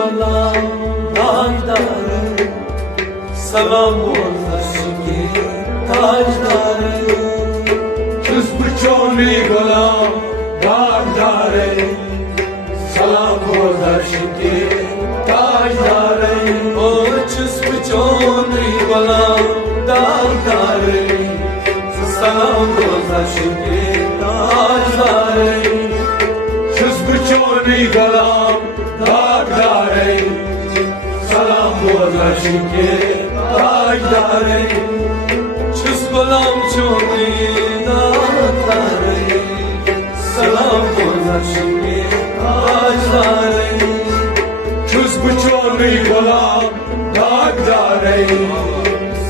بلا تاجدار سلام و عشقی تاجدار چشم چونی بلا تاجدار سلام و عشقی تاجدار او چشم چونی بلا تاجدار سلام و عشقی تاجدار چشم چونی بلا تاجدار سلام و عشقی تاجدار چشم بلام چونی تاجدار سلام و عشقی تاجدار چشم چونی بلا تاجدار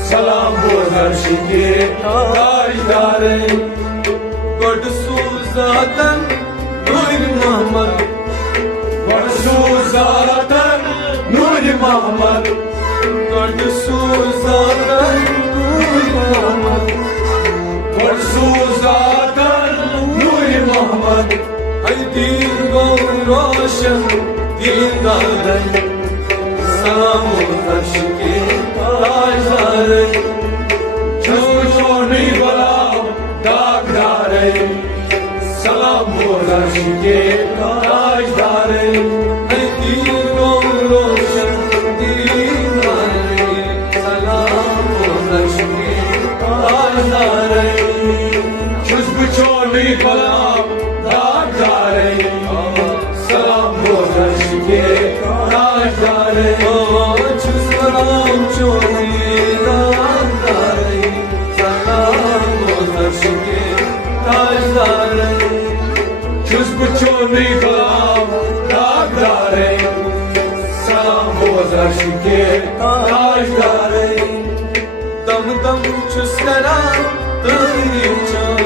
سلام و عشقی تاجدار گرد سوزادن نور محمد ورسوزادن نور محمد گرد سوزادن نور محمد ورسوزادن نور محمد ای دین گو روشن دین دادن سلام و عشقی تاجدار چشم چونی بلا داغدار سلام و عشقی تاجدار ای دین گو روشن دین دادن سلام و عشقی تاجدار چشم چونی بلا داغدار سلام و عشقی تاجدار چشم بلام چونی تاجدار سلام و عشقی تاجدار چشم چونی بلا داغدار سلام و عشقی تاجدار دم دم چسکران داریم چون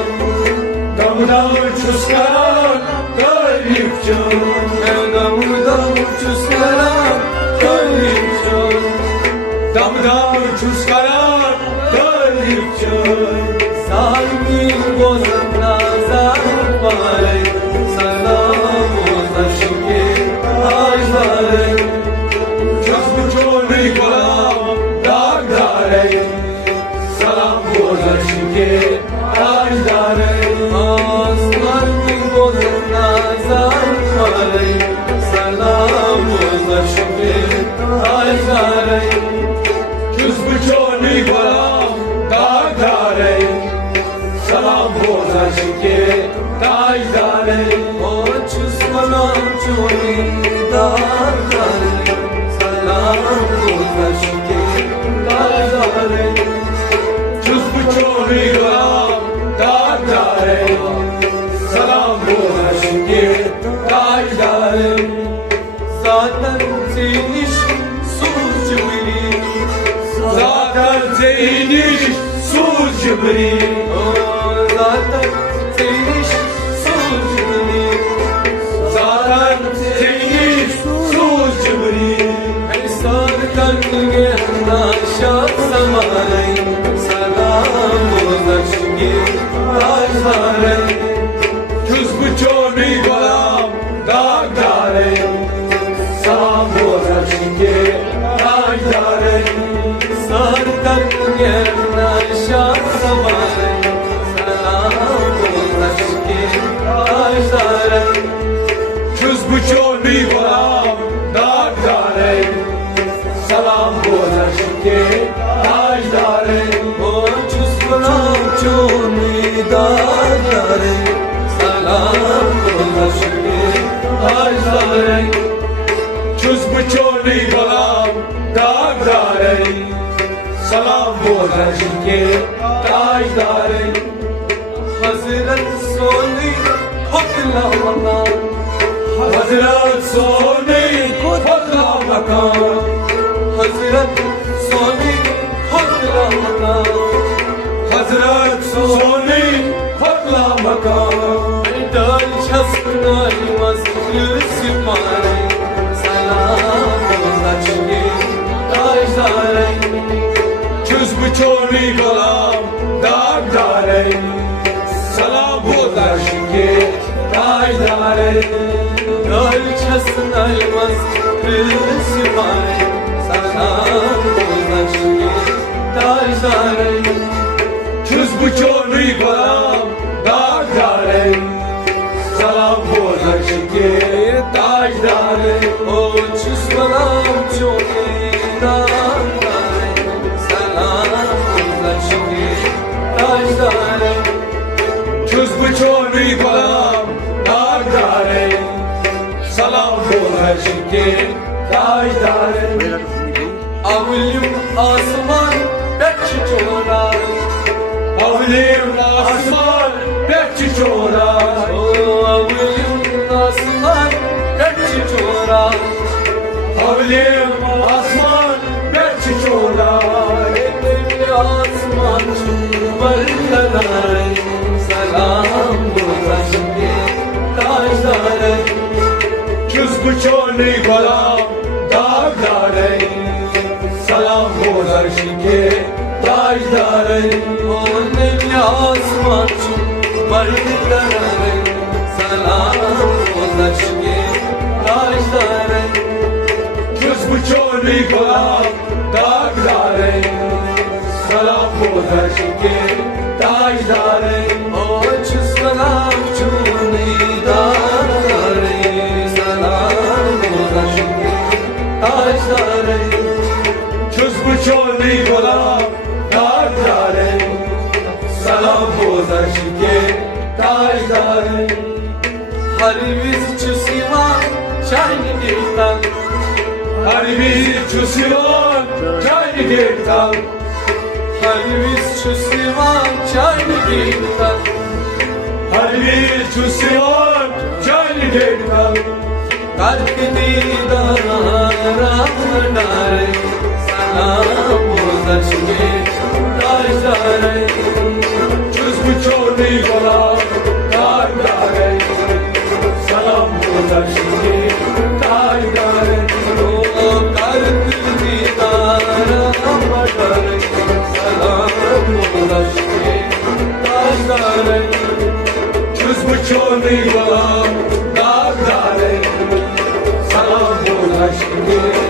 دم دم چسکران داریم چون دم دم چسکران داریم چون دم دم چسکران داریم چون سالمین گذر نظر پاره سلام و عشقی تاجدار چشم چونی بلا داغدار سلام و عشقی تاجدار سالمین گذر نظر پاره سلام و عشقی تاجدار چشم چونی بلا داغدار سلام و عشقی تاجدار او چشم بلام چونی داغدار سلام و عشقی تاجدار چشم چونی بلا داغدار سلام و عشقی تاجدار zaten seniş sus cibri zaten zeyniş su cibri zaten seniş sus cibri zaten zeyniş su cibri her sarkan gehna şah zamanay salam uzakşki taşdaray çözbü çoni balam dağdare salam bozaşki tajdare sarkan gehna şah zamanay salam uzakşki taşdaray çözbü çoni balam dağdare salam bozaşki tajdare o çuslam çoni dağdare salam uzakşki taşdaray çözbü çoni balam dağdare salam bozaşki tajdare Hazret soni hotlamadan Hazret soni kotla makan Hazret soni hotlamadan Hazret soni kotla makan Dal çasnay mazlü sipare Salam uzakşki taşdaray çözbü çoni balam dağdare salam bozaşki tajdare Dal çasnay mazlü Sipahi, salam bozaşki tajdare. Çöz bu çorluğu golam dağdare. Salam bozaşki tajdare. O çüsvalam çoni dağdare. Salam bozaşki tajdare. Çöz bu çorluğu golam dağdare. Salam bozaşki tajdare. Avlum asman bekçi çorar. Avlim asman bekçi çorar. Avlum asman bekçi çorar. Avlim asman bekçi çorar. Evli asman barkaray. Salam bozaşki tajdare. Çöz bu çorluğu golam dağdare. Salam bozaşki tajdare. Evli asman barkaray. Salam bozaşki tajdare. Çöz bu çorluğu golam dağdare. Salam bozaşki tajdare. O çüsvalam çuni dağdare. Salam bozaşki tajdare. Çöz bu çorluğu golam dağdare. Salam bozaşki tajdare. Harviz çüsiva çayni diktan. Harbi çösüyor çayını gertan. Harviz çüsiva çayni diktan. Harbi çösüyor çayını gertan. Kalp didarare. Salam bozaşki tajdare. Çöz bu çorluğu golam dağdare. Salam bozaşki tajdare. O kalp didarare. Salam bozaşki tajdare. Çöz bu çorluğu golam dağdare. Salam bozaşki